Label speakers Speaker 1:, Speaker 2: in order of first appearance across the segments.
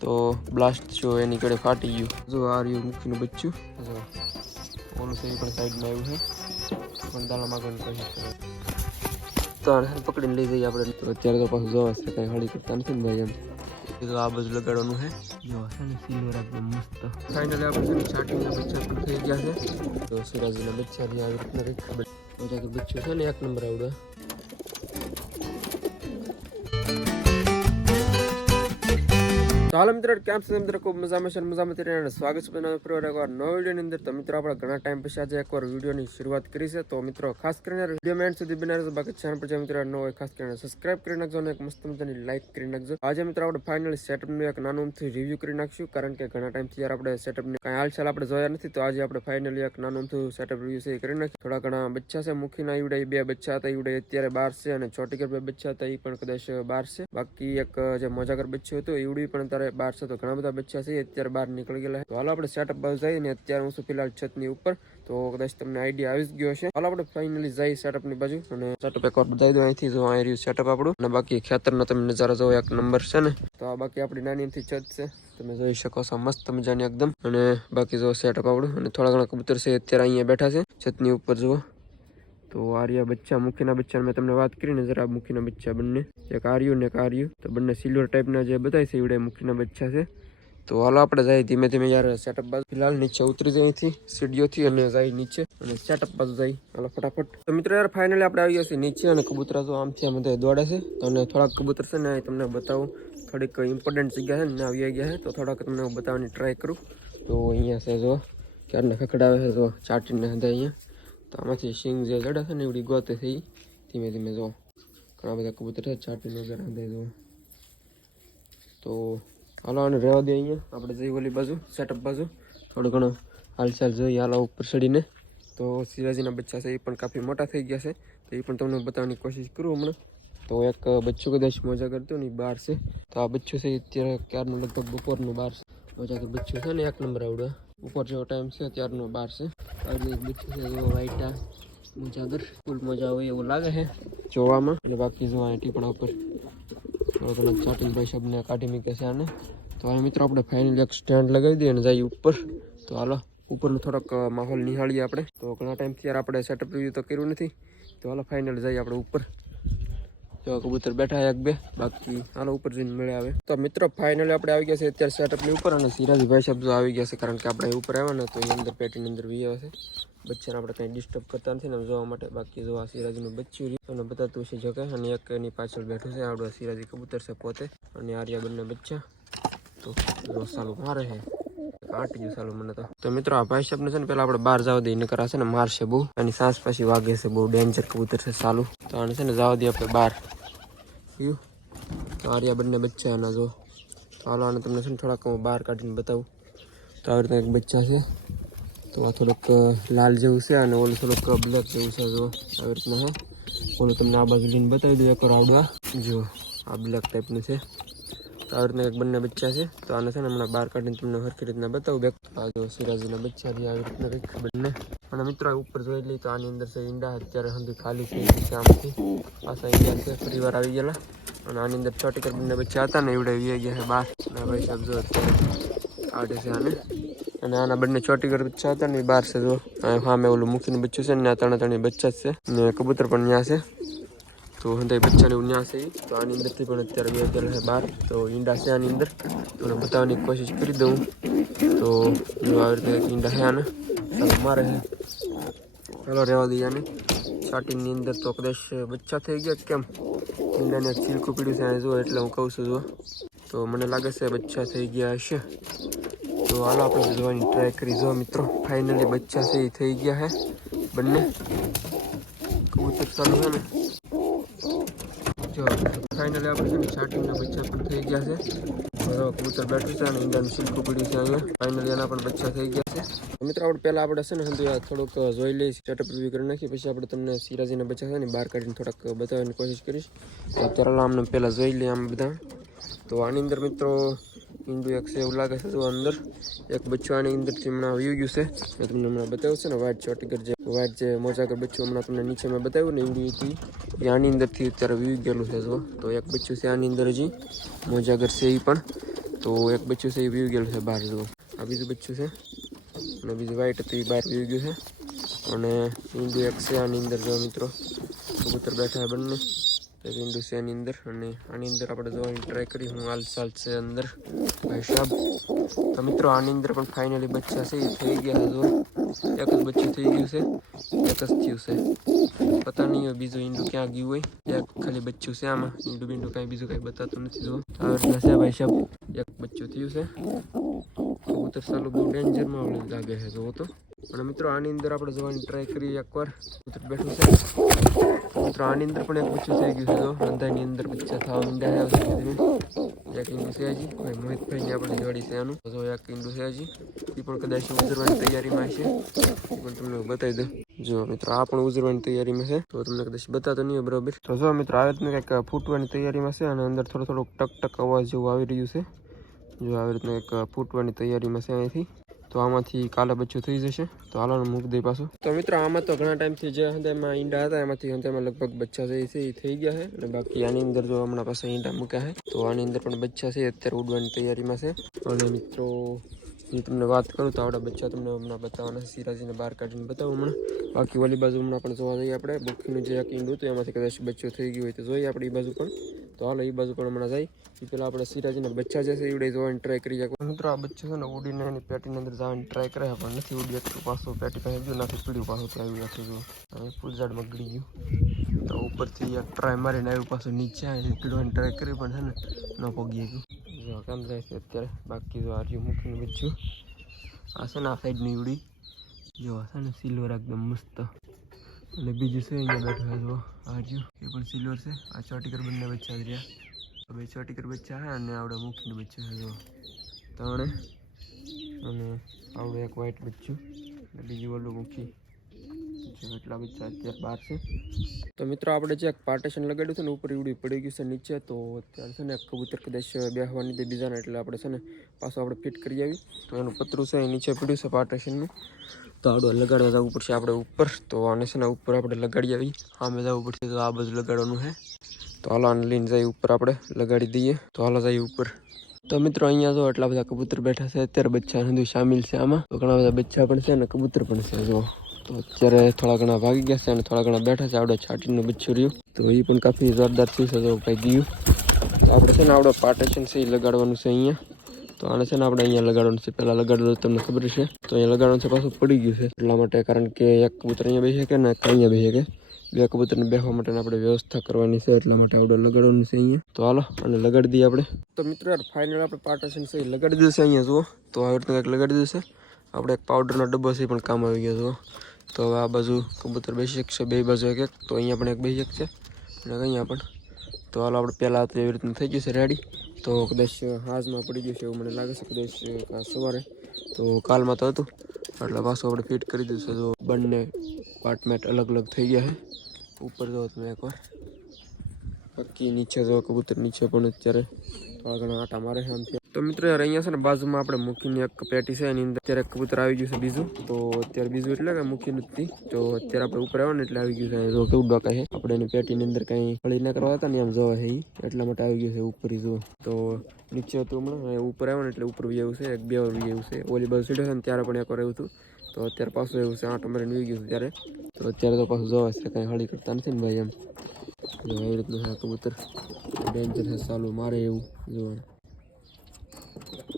Speaker 1: તો બ્લાસ્ટ જો એની કડે ફાટી ગયું. જો આ રહ્યું મુખીનું બચ્ચું. જો ઓલું છે પણ સાઈડમાં આવ્યું છે. પણ દાણા માગવાનું કોશિશ પકડીને લઈ જઈએ આપણે. તો અત્યારે તો પાછું જવા છે, કંઈ હળી કરતા નથી ને ભાઈ એમ. તો આ બધું લગાડવાનું છે. જો છે ને સિલ્વર એકદમ મસ્ત. ફાઇનલી આપણે ચાટીના બચ્ચા પણ થઈ ગયા છે. તો સિરાજીના બચ્ચા બી આવી રીતના બચ્ચું છે ને એક નંબર આવડે. હાલો મિત્રો, કેમ છે મિત્રો? ખૂબ મજામાં છે મજામાં અને સ્વાગત છે બનાવ ફરી એકવાર નવા વિડીયોની અંદર. તો મિત્રો, આપણે ઘણા ટાઈમ પછી આજે એકવાર વિડીયોની શરૂઆત કરી છે. તો મિત્રો, ખાસ કરીને વીડિયો મેન્ડ સુધી બનાવી છે. બાકી ચેનલ પર જે મિત્રો ન હોય, ખાસ કરીને સબસ્ક્રાઇબ કરી નાખજો અને એક મસ્ત મજાની લાઈક કરી નાખજો. આજે મિત્રો, આપણે ફાઇનલી સેટઅપનું એક નાનું અમથી રિવ્યુ કરી નાખશું. કારણ કે ઘણા ટાઈમથી યાર આપણે સેટઅપની કાંઈ હાલચાલ આપણે જોયા નથી. તો આજે આપણે ફાઇનલી એક નાનું અમથું સેટઅપ રિવ્યુ છે એ કરી નાખી થોડા ઘણા બચ્ચા છે મુખીના ઈવડે બે બચ્ચા હતા. ઈવડે અત્યારે બાર છે અને ચોટીકર બે બચ્ચા હતા, એ પણ કદાચ બાર છે. બાકી એક જે મજાકર બચ્ચું હતું, ઈવડી પણ અત્યારે બાર છે તો ઘણા બધા બચ્ચા છે, અત્યારે બહાર નીકળી ગયેલા તો હાલો આપણે સેટઅપ બાજુ જઈએ ને, અત્યારે હું છું ફિલહાલ છતની ઉપર. તો કદાચ તમને આઈડિયા આવી જ ગયો હશે. હાલો આપણે ફાઇનલી જઈએ સેટઅપની બાજુ અને સેટઅપ એકવાર બતાવી દો અહીંથી જો અહીં રહ્યું સેટઅપ આપણું. અને બાકી ખેતરનો તમે નજારો જોવો, એક નંબર છે ને. તો આ બાકી આપણી નાની એમથી છત છે. તમે જોઈ શકો છો, મસ્ત મજાની એકદમ. અને બાકી જો સેટઅપ આપણું. અને થોડા ઘણા કબૂતર છે અત્યારે અહીંયા બેઠા છે. છતની ઉપર જુઓ. તો આર્યા બચ્ચા, મુખીના બચ્ચા મેં તમને વાત કરીને જરા મુખીના બચ્ચા બંને, એક આર્યું ને એક આર્યું. તો બંને સિલ્વર ટાઈપના જે બતાવી છે એવડે મુખીના બચ્ચા છે. તો હાલો આપણે જાય ધીમે ધીમે યાર સેટઅપ બાજુ. ફિલહાલ નીચે ઉતરી જાય અહીંથી, સીડીઓથી અને જાય નીચે અને સેટઅપ બાજુ જાય. હાલો, ફટાફટ. તો મિત્રો યાર ફાઇનલી આપણે આવી છીએ નીચે અને કબૂતરા તો આમથી આમ દોડે છે. તો અને થોડાક કબૂતર છે ને તમને બતાવું. થોડીક ઇમ્પોર્ટન્ટ જગ્યા છે ને આવી ગયા છે. તો થોડાક તમને હું બતાવવાની ટ્રાય કરું. તો અહીંયા છે જો ક્યારના ખખડાવે છે તો ચાટીને હતા અહીંયા. તો આમાંથી સિંગ જે જડે છે ને એવડી ગોતે થઈ. ધીમે ધીમે જો ઘણા બધા કબૂતર છે ચાટી નજર આંધે જો. તો હાલો અને રહેવા દે અહીંયા. આપણે જઈએ ઓલી બાજુ સેટઅપ બાજુ. થોડું ઘણું હાલચાલ જોઈએ હાલો ઉપર ચડીને. તો સિરાજીના બચ્ચા છે, એ પણ કાફી મોટા થઈ ગયા છે. તો એ પણ તમને બતાવવાની કોશિશ કરું હમણાં. તો એક બચ્ચું કદાચ મોજા કરતું ને બહાર છે. તો આ બચ્ચું છે અત્યારે ક્યારનું લગભગ બપોરનું બહાર છે. મોજા બચ્ચું છે ને, એક નંબર આવડે. ઉપર જેવો ટાઈમ છે, ત્યારનું બહાર છે. આવી મોજાગર ફૂલ મજા હોય એવું લાગે છે. જોવામાં. અને બાકી જો ટીપણા ઉપર. થોડો ઘણો ભાઈ શબ્દને કાઢી મૂકે છે આને. તો હવે મિત્રો આપણે ફાઇનલ એક સ્ટેન્ડ લગાવી દઈએ અને જઈએ ઉપર. તો હાલો, ઉપરનો થોડોક માહોલ નિહાળીએ આપણે. તો ઘણા ટાઈમથી યાર આપણે સેટઅપ રિવ્યુ તો કર્યું નથી. તો હાલો ફાઇનલ જઈએ આપણે ઉપર. જો કબૂતર બેઠા એક બે. બાકી હાલો ઉપર જઈને મળે આવે તો મિત્રો ફાઇનલી આપણે આવી ગયા છે અત્યારે સેટઅપની ઉપર અને સિરાજીભાઈ શબ્દો આવી ગયા છે કારણ કે આપણે ઉપર આવ્યા ને તો એની અંદર પેટીની અંદર વી આવે બચ્ચાને આપણે કંઈ ડિસ્ટર્બ કરતા નથી ને જોવા માટે. બાકી જો આ સિરાજીનું બચ્ચું રહ્યું. તમને બતાતું છે જો અને એક એની પાછળ બેઠું છે. આવડો સિરાજી કબૂતર છે પોતે. અને આર્યા બંને બચ્ચા. તો સાલું મારે છે. આંટી ગયું સાલું મને તો. તો મિત્રો, આ ભાઈ સાહેબને છે ને પેલા આપણે બહાર જવા દઈએ ને કરાશે ને, મારશે બહુ. અને સાસ પછી વાગે છે, બહુ ડેન્જર કબૂતર છે સાલું. તો આને છે ને જવા દઈએ આપણે બહાર. યુ. તો આર્યા બંને બચ્ચા એના જો. હાલો આને તમને છે ને થોડાક હું બહાર કાઢીને બતાવું. તો આવી રીતના એક બચ્ચા છે. તો આ થોડુંક લાલ જેવું છે અને ઓલું થોડુંક બ્લેક જેવું છે જો. આવી રીતના, હા. ઓલું તમને આ બાજુ લઈને બતાવી દઉં એક આવડવા જો, આ બ્લેક ટાઈપનું છે. તો આવી રીતના એક બંને બચ્ચા છે. તો આને છે ને હમણાં બહાર કાઢીને તમને હરખી રીતના બતાવું. બેક આ જો સિરાજીના બચ્ચા છે, આવી રીતના કંઈક બંને. અને મિત્રો ઉપર જોઈ લઈએ તો આની અંદર છે ઈંડા, અત્યારે હંધી ખાલી થઈ ગઈ છે આમથી. પાછા ઈંડા છે ફરી આવી ગયેલા. અને આની અંદર છ ટીકર બંને બચ્ચા હતા ને એવડે વી ગયા છે બહાર. અને ભાઈ સાહેબ જો કાઢે છે આને. અને આના બંને ચોટી કર બચ્ચા હતા ને બહાર છે, જો. હા મેં ઓલું મૂકીને બચ્ચું છે ને આ ત્રણે ત્રણે બચ્ચા છે. ને કબૂતર પણ ત્યાં છે. તો હંધાઈ બચ્ચાને એવું ન્યા છે ઈ. તો આની અંદરથી પણ અત્યારે બે ગયેલા છે બહાર તો ઈંડા છે આની અંદર તો બતાવવાની કોશિશ કરી દઉં તો જો આવી રીતે એક ઈંડા છે આને ચાલો મારે છે ચાલો રહેવા દઈએ આને છાટીની અંદર તો કદાચ બચ્ચા થઈ ગયા કે કેમ ઈંડાને એક ચીલકું પીડ્યું છે આ જો એટલે હું કહું છું જો તો મને લાગે છે બચ્ચા થઈ ગયા હશે તો હાલો આપણે જોવાની ટ્રાય કરી જો મિત્રો ફાઇનલી બચ્ચા છે એ થઈ ગયા છે બંને કબૂતર ચાલુ છે ને જો ફાઇનલી આપણે છે સ્ટાર્ટિંગના બચ્ચા પણ થઈ ગયા છે. કબૂતર બેઠું છે અને ઈંડાનું સિલ્કું પડી છે અહીંયા. ફાઇનલી એના પણ બચ્ચા થઈ ગયા છે. મિત્રો, આપણે પહેલાં આપણે છે ને આ થોડુંક જોઈ લઈશ. સેટઅપ રિવ્યુ કરી નાખી પછી આપણે તમને સિરાજીના બચ્ચા છે ને બહાર કાઢીને થોડાક બતાવવાની કોશિશ કરીશ. તો અત્યારે આમને પહેલાં જોઈ લઈએ આમ બધા. તો આની અંદર મિત્રો ઈંડું એક છે, એવું લાગે છે તો અંદર એક બચ્ચું આની અંદરથી હમણાં આવી ગયું છે. મેં તમને હમણાં બતાવ્યું છે ને વાઇટ ચોટીગર જે વાઇટ જે મોજાગર બચ્ચું, હમણાં તમને નીચે મેં બતાવ્યું ને, ઈંડું હતી. એ આની અંદરથી અત્યારે વયું ગયેલું છે, જો. તો એક બચ્ચું છે આની અંદર હજી. મોજાગર છે એ પણ. તો એક બચ્ચું છે એ વી ગયેલું છે બહાર જુઓ આ બીજું બચ્ચું છે. અને બીજું વાઈટ હતું એ બહાર વી ગયું છે. અને ઈંડું એક છે આની અંદર, જો મિત્રો. કબૂતર બેઠા બંને. એક ઈંડું છે આની અંદર અને આની અંદર આપણે જોવાની ટ્રાય કરી હું હાલ સાલ છે અંદર ભાઈ સાહેબ તો મિત્રો આની અંદર પણ ફાઇનલી બચ્ચા છે એ થઈ ગયા છે જો એક જ બચ્ચું થઈ ગયું છે એક જ થયું છે પતા નહીં હોય બીજું ઈંડું ક્યાં ગયું હોય એક ખાલી બચ્ચું છે આમાં ઈંડું બીંડું કાંઈ બીજું કાંઈ બતાતું નથી જો આવી રીતના છે ભાઈ સાહેબ એક બચ્ચું થયું છે કબૂતર સાલું બહુ ડેન્જરમાં ઓલું લાગે છે જોવો તો અને મિત્રો આની અંદર આપણે જોવાની ટ્રાય કરી એકવાર કબૂતર બેઠું છે મિત્રો, આની અંદર પણ એક બચ્ચું થઈ ગયું છે જો રંધાની અંદર બચ્ચા થવા માંડ્યા છે એક ઈંડું છે હજી. ભાઈ મોહિતભાઈની આપણે જોડી છે આનું. તો એક ઈંડું છે હજી. એ પણ કદાચ ઉજરવાની તૈયારીમાં છે. એ પણ તમને બતાવી દઉં. જો, મિત્રો, આ પણ ઉજરવાની તૈયારીમાં છે. તો તમને કદાચ બતાતો નહીં બરોબર. તો જો, મિત્રો આવી રીતના કંઈક ફૂટવાની તૈયારીમાં છે અને અંદર થોડો થોડો ટક ટક અવાજ જેવું આવી રહ્યું છે. જો, આવી રીતના એક ફૂટવાની તૈયારીમાં છે અહીંથી. તો આમાંથી કાલે બચ્ચું થઈ જશે. તો હાલો મૂકી દઈ પાછું. તો મિત્રો, આમાં તો ઘણા ટાઈમથી જે હંધામાં ઈંડા હતા, એમાંથી હંધામાં લગભગ બચ્ચા છે એ થઈ ગયા છે. અને બાકી આની અંદર જો હમણાં પાસે ઈંડા મૂક્યા છે, તો આની અંદર પણ બચ્ચા છે, અત્યારે ઉડવાની તૈયારીમાં છે. અને મિત્રો હું તમને વાત કરું તો આવડા બચ્ચા તમને હમણાં બતાવવાના છે. સિરાજીને બહાર કાઢીને બતાવું હમણાં. બાકી ઓલી બાજુ હમણાં પણ જોવા જઈએ આપણે. બુખીનું જે એક ઈંડું હતું એમાંથી કદાચ બચ્ચું થઈ ગયું હોય તો જોઈએ આપણે એ બાજુ પણ. તો હાલો એ બાજુ પણ હમણાં જાય. એ પહેલાં આપણે સિરાજીના બચ્ચા જે છે એ જોવાની ટ્રાય કરી જાય મિત્રો આ બચ્ચું છે ને ઉડીને એની પેટીની અંદર જવાની ટ્રાય કરે પણ નથી ઉડી એકલું પાછું પેટી પાસે ગયું નાથી પીડ્યું પાછું ત્યાં આવ્યું નાખી ગયું હવે ફૂલ ઝાડમાં ગળી ગયું. તો ઉપરથી એક ટ્રાય મારીને આવ્યું, પાછું નીચે આવીને પીડવાની ટ્રાય કરી, પણ છે ને ન પગી ગયું. જો કેમ જાય છે અત્યારે. બાકી જો આ રહ્યું મૂકીને બચ્ચું આ છે ને આ સાઈડની ઉડી. જો છે ને સિલ્વર એકદમ મસ્ત. અને બીજું છે અહીંયા બેઠું જો આર્યું. એ પણ સિલ્વર છે. આ ચોટીકર બંને બચ્ચા જ રહ્યા. બે ચોટીકર બચ્ચા છે અને આવડે મૂકીને બચ્ચું છે જો. ત્રણે. અને આવડે એક વ્હાઈટ બચ્ચું. અને બીજું ઓલું મૂકી. જો એટલા બચ્ચા અત્યારે બહાર છે. તો મિત્રો આપણે જે એક પાર્ટેશન લગાડ્યું છે ને, ઉપર ઉડી પડી ગયું છે નીચે, તો અત્યારે છે ને એક કબૂતર કદાચ બેસવાની દે બીજાને, એટલે આપણે છે ને પાછું આપણે ફિટ કરી આવી તો એનું પતરું છે એ નીચે પડ્યું છે પાર્ટેશનનું તો આપણે લગાડવા જવું પડશે આપણે ઉપર, તો આને છે ને ઉપર આપણે લગાડી આવી સામે જવું પડશે તો આ બાજુ લગાડવાનું છે. તો હાલો આને લઈને જઈએ ઉપર આપણે, લગાડી દઈએ. તો હાલો જઈએ ઉપર. તો મિત્રો અહીંયા જો એટલા બધા કબૂતર બેઠા છે, અત્યારે બચ્ચા બધું સામેલ છે આમાં. તો ઘણા બધા બચ્ચા પણ છે અને કબૂતર પણ છે જો અત્યારે થોડા ઘણા ભાગી ગયા છે અને થોડા ઘણા બેઠા છે. આવડે છાટીનું બચ્ચું રહ્યું. તો એ પણ કાફી જોરદાર થયું છે, તો ભાઈ ગયું. આપણે છે ને આવડે પાર્ટેશન છે એ લગાડવાનું છે અહીંયા. તો આને છે ને આપણે અહીંયા લગાડવાનું છે. પહેલાં લગાડેલું તમને ખબર છે. તો અહીંયા લગાડવાનું છે, પાછું પડી ગયું છે. એટલા માટે કારણ કે એક કબૂતર અહીંયા બેસી શકે ને અહીંયા બેસી શકે બે કબૂતરને બેસવા માટે આપણે વ્યવસ્થા કરવાની છે, એટલા માટે આપણે લગાડવાનું છે અહીંયા. તો હાલો અને લગાડી દઈએ આપણે. તો મિત્રો યાર ફાઇનલ આપણે પાર્ટેશન છે લગાડી છે અહીંયા, જુઓ. તો આવી રીતે કંઈક લગાડી છે. આપણે એક પાવડરનો ડબ્બો છે પણ કામ આવી ગયો, જુઓ. તો હવે આ બાજુ કબૂતર બેસી શકશે, બે બાજુ એક એક. તો અહીંયા પણ એક બેસી શકશે અને અહીંયા પણ. તો હાલ આપણે પહેલાં તો એવી રીતનું થઈ ગયું છે રેડી તો કદાચ હાજમાં પડી ગયું છે એવું મને લાગે છે, કદાચ આ સવારે. તો કાલમાં તો હતું. એટલે પાછું આપણે ફિટ કરી દીધું છે તો બંને પાર્ટમેન્ટ અલગ અલગ થઈ ગયા છે. ઉપર જો તમે એકવાર. બાકી નીચે જો કબૂતર નીચે પણ અત્યારે થોડા ઘણા આટા મારે છે આમથી તો મિત્રો, યાર અહીંયા છે ને બાજુમાં આપણે મૂકીને એક પેટી છે, એની અંદર અત્યારે કબૂતર આવી ગયું છે બીજું. તો અત્યારે બીજું એટલે કે મૂકી નથી. તો અત્યારે આપણે ઉપર આવ્યો ને એટલે આવી ગયું છે. જો કેવું ડોકા છે. આપણે એની પેટીની અંદર કંઈ હળી ના કરવા હતા ને એમ જોવા છે. એટલા માટે આવી ગયું છે ઉપર જો. તો નીચે હતું હમણાં. ઉપર આવ્યો ને એટલે ઉપર બી આવ્યું છે. એક બે વાર વી આવ્યું છે. ઓલી બાજુ સીડો છે ને ત્યારે પણ એકવાર આવ્યું હતું. તો અત્યારે પાછું એવું છે. આઠ મારીને વી ગયું છે ત્યારે. તો અત્યારે તો પાછું જોવા છે. કંઈ હળી કરતા નથી ને ભાઈ એમ. જો એવી રીતનું છે કબૂતર. ડેન્જર છે ચાલુ મારે એવું જોવાનું.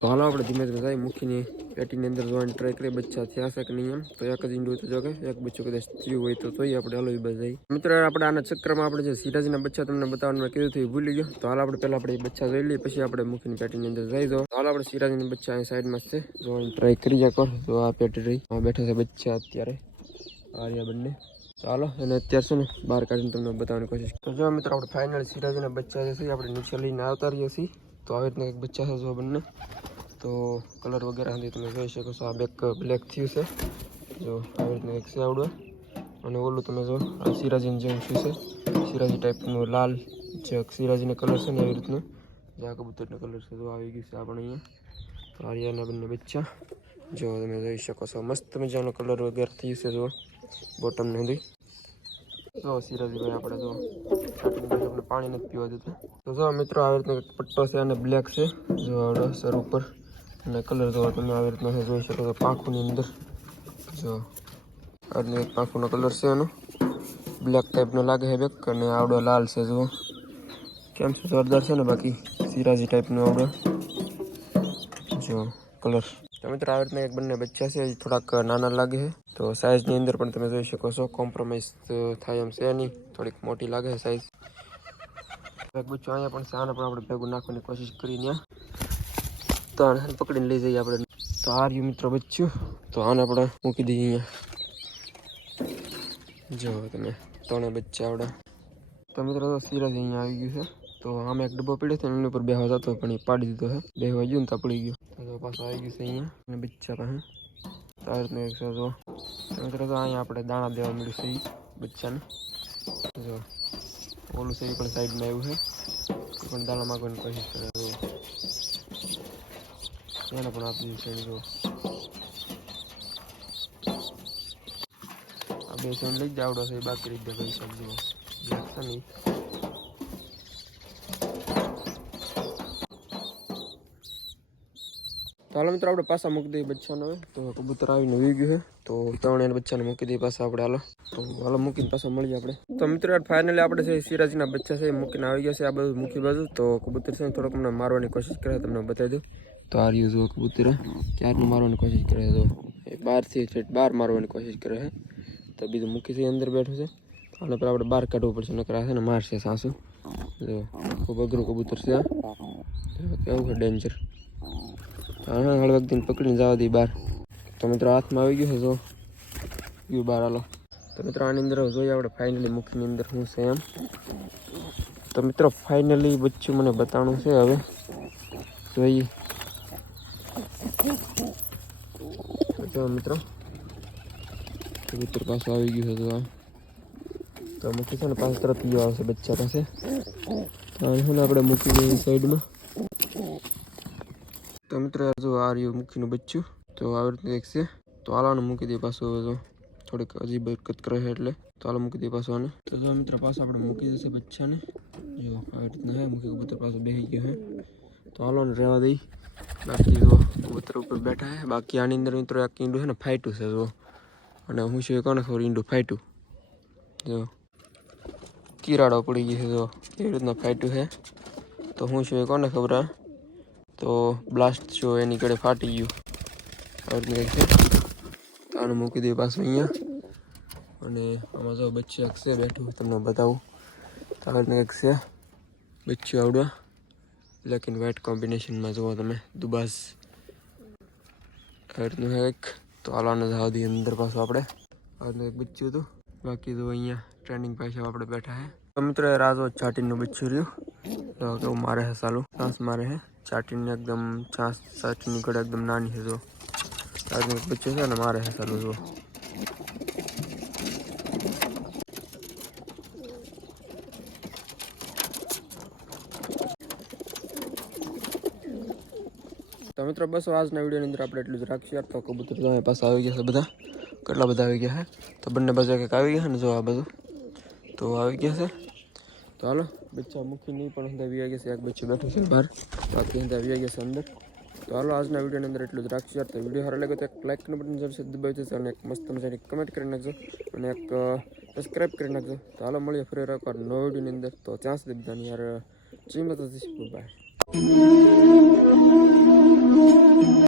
Speaker 1: તો હાલો આપણે ધીમે ધીમે જાય મૂકીને પેટીની અંદર જોવાની ટ્રાય કરીએ. બચ્ચા થયા છે કે નહીં એમ? તો એક જ ઈંડું તો જો કે, એક બચ્ચું કદાચ થયું હોય તો તોય આપણે હાલો બસ મિત્રો આપણે આના ચક્રમાં આપણે જે સિરાજીના બચ્ચા તમને બતાવવાનું કીધું હતું એ ભૂલી ગયો. તો હાલ આપણે પહેલાં આપણે બચ્ચા જોઈ લઈએ, પછી આપણે મૂકીને પેટીની અંદર જઈ જાઓ. હાલ આપણે સીરાજીના બચ્ચા અહીં સાઈડમાં છે. જોવાની ટ્રાય કરી જાય કર જો આ પેટી રહી. બેઠા છે બચ્ચા અત્યારે. આર્યા બંને. ચાલો અને અત્યારે છે ને બહાર કાઢીને તમને બતાવવાની કોશિશ. તો જો મિત્રો, આપણે ફાઇનલ સિરાજીના બચ્ચા જે છે આપણે નીચે લઈને આવતા રહીએ છીએ. તો આવી રીતના એક બચ્ચા છે જો બંને. તો કલર વગેરે સુધી તમે જોઈ શકો છો. આ બેક બ્લેક થયું છે. જો આવી રીતનું એક છે. આવડું અને ઓલું તમે જો, આ સિરાજીને જેવું થયું છે. સિરાજી ટાઈપનું લાલ જે સિરાજીનો કલર છે ને એવી રીતનું. જે આ કબૂતરનો કલર છે, જો આવી ગયું છે આપણે અહીંયા. તો આર્યાના બંને બચ્ચા. જો તમે જોઈ શકો છો, મસ્ત મજાનો કલર વગેરે થયું છે, જો. બોટમની સુધી જો સિરાજીભાઈ આપણે જો આપણે પાણી નથી પીવા દેતા. તો જો મિત્રો આવી રીતનો પટ્ટો છે અને બ્લેક છે. જો સર ઉપર. અને કલર જોવા તમે આવી રીતનો જોઈ શકો છો પાંખોની અંદર. જો આજનો એક પાંખોનો કલર છે એનો. બ્લેક ટાઈપનો લાગે છે બેક અને આવડો લાલ છે જુઓ કેમ છે? જોરદાર છે ને બાકી સિરાજી ટાઈપનો આવડો. જો કલર તો મિત્રો આવી રીતના એક બંને બચ્ચા છે થોડાક નાના લાગે છે. તો સાઇઝની અંદર પણ તમે જોઈ શકો છો. કોમ્પ્રોમાઇઝ થાય એમ છે નહીં. થોડીક મોટી લાગે સાઇઝ બચ્ચો અહીંયા પણ આને પણ આપણે ભેગું નાખવાની કોશિશ કરીને તો આને પકડીને લઈ જઈએ આપણે. તો આ રહ્યું મિત્રો બચ્ચું. તો આને આપણે મૂકી દઈએ અહીંયા. જો તમે ત્રણે બચ્ચા આવડે. તો મિત્રો તો સિરાજ અહીંયા આવી ગયું છે. તો આમ એક ડબ્બો પીડ્યો છે એની ઉપર બેહવા જતો પણ એ પાડી દીધો છે. બેહવા ગયું ને તો પડી ગયું. તો પાછો આવી ગયું છે અહીંયા. અને બચ્ચા પાસે. તો આ એક જો. મિત્રો, તો અહીંયા આપણે દાણા દેવા મળ્યું છે બચ્ચાને. જો. ઓલું છે એ પણ સાઈડમાં આવ્યું છે. એ પણ દાણા માગવાની કોશિશ કરે, જો. એને પણ આપી દીધું છે, જો. આ બે સેન લઈ જ આવડો છે, બાકી રીતે કરી જો બ્લેક છે ને ઈ. તો હાલો મિત્રો, આપણે પાછા મૂકી દઈએ બચ્ચાને હવે. તો કબૂતર આવીને વી ગયું છે. તો ત્રણ એને બચ્ચાને મૂકી દઈએ પાછા આપણે, હાલો. તો હાલો, મૂકીને પાછા મળીએ આપણે. તો મિત્રો, યાર ફાઇનલી આપણે છે, સિરાજીના બચ્ચા છે, એ મૂકીને આવી ગયા છે આ બધું મૂકી બાજુ. તો કબૂતર છે ને, થોડોક અમને મારવાની કોશિશ કરે, તમને બતાવી દઉં. તો આ રહ્યું જો કબૂતર. ક્યારનું મારવાની કોશિશ કરે છે? તો એ બહારથી ઠેઠ બહાર મારવાની કોશિશ કરે છે. તો બીજું મૂકી છે, એ અંદર બેઠું છે. તો આને પર આપણે બહાર કાઢવું પડશે, નકર આ છે ને મારશે સાસુ. જો ખૂબ અઘરું કબૂતર છે આ. જો કેવું છે ડેન્જર હા હા વખતે પકડીને જવા દઈ બહાર. તો મિત્રો હાથમાં આવી ગયું છે, જો. ગયું બહાર, હાલો. તો મિત્રો આની અંદર જોઈએ આપણે ફાઇનલી મુખની અંદર શું છે એમ. તો મિત્રો ફાઇનલી બચ્ચું મને બતાવવાનું છે હવે. જોઈએ. તો મિત્રો, કબૂતર પાસે આવી ગયું હતું આ. તો મૂકી છે ને પાંચ તરફ પીવા આવશે બચ્ચા પાસે તો આપણે મૂકી દઈએ સાઈડમાં તો મિત્રો જો આ રહ્યું મૂકીનું બચ્ચું તો આવી રીતનું એક છે તો હાલાનું મૂકી દઈએ પાછું હવે તો થોડીક અજીબ હરકત કરે છે એટલે તો હાલો મૂકી દઈએ પાછું આને તો જો મિત્રો પાછું આપણે મૂકી દેશે બચ્ચાને જો આવી રીતના હે મૂકી કબૂતર પાછું બેસી ગયો હે તો હાલો ને રહેવા દઈ બાકી જો કબૂતર ઉપર બેઠા હે બાકી આની અંદર મિત્રો એક ઈંડું છે ને ફાટ્યું છે જો અને હું શું કોને ખબર ઈંડું ફાટ્યું જો કિરાડો પડી ગઈ છે જો એવી રીતના ફાટ્યું છે તો હું શું એ કોને ખબર આ તો બ્લાસ્ટ જો એની કડે ફાટી ગયું. આવી છે. આને મૂકી દઈએ પાછું અહીંયા. અને આમાં જો બચ્ચી એક છે, બેઠું તમને બતાવું. તો આવી રીતનું કંઈક છે. બચ્ચું આવડવા. બ્લેક એન્ડ વ્હાઇટ કોમ્બિનેશનમાં જુઓ તમે. દુબાસ રીતનું છે તો જવા દઈએ અંદર પાછું આપણે. આ રીતનું એક બચ્ચું હતું. બાકી તો અહીંયા ટ્રેનિંગ પાસે આપણે બેઠા હે. મિત્રો રાજો છાટીનું બચ્ચું રહ્યું. તો કેવું મારે હે સાલું? સાસ મારે છે ચાટીને એકદમ ચાંસ ચાટીની કડે એકદમ નાની છે જો આજનું એક બચ્ચું છે ને મારે છે સાલું જો તો મિત્રો બસ આજના વિડીયોની અંદર આપણે એટલું જ રાખીએ યાર તો કબૂતર તો અહીંયા પાસે આવી ગયા છે બધા કેટલા બધા આવી ગયા છે તો બંને બાજુ કંઈક આવી ગયા છે ને જો આ બધું તો આવી ગયા છે તો હાલો બચ્ચા મૂકી નહીં પણ અંદર આવી ગયા છે. એક બચ્ચું બેઠું છે બહાર, બાકી અંદર આવી ગયા છે અંદર. તો હાલો આજના વિડીયોની અંદર એટલું જ રાખશું. યાર, તો વીડિયો સારો લાગે તો એક લાઇકનું બટન જરૂર છે દબાવી દેજો અને એક મસ્ત મજાની કમેન્ટ કરી નાખજો, અને એક સબસ્ક્રાઈબ કરી નાખજો. તો હાલો મળીએ ફરી એકવાર નવો વિડીયોની અંદર. તો ત્યાં સુધી બધાની યાર, જય માતાજી બાય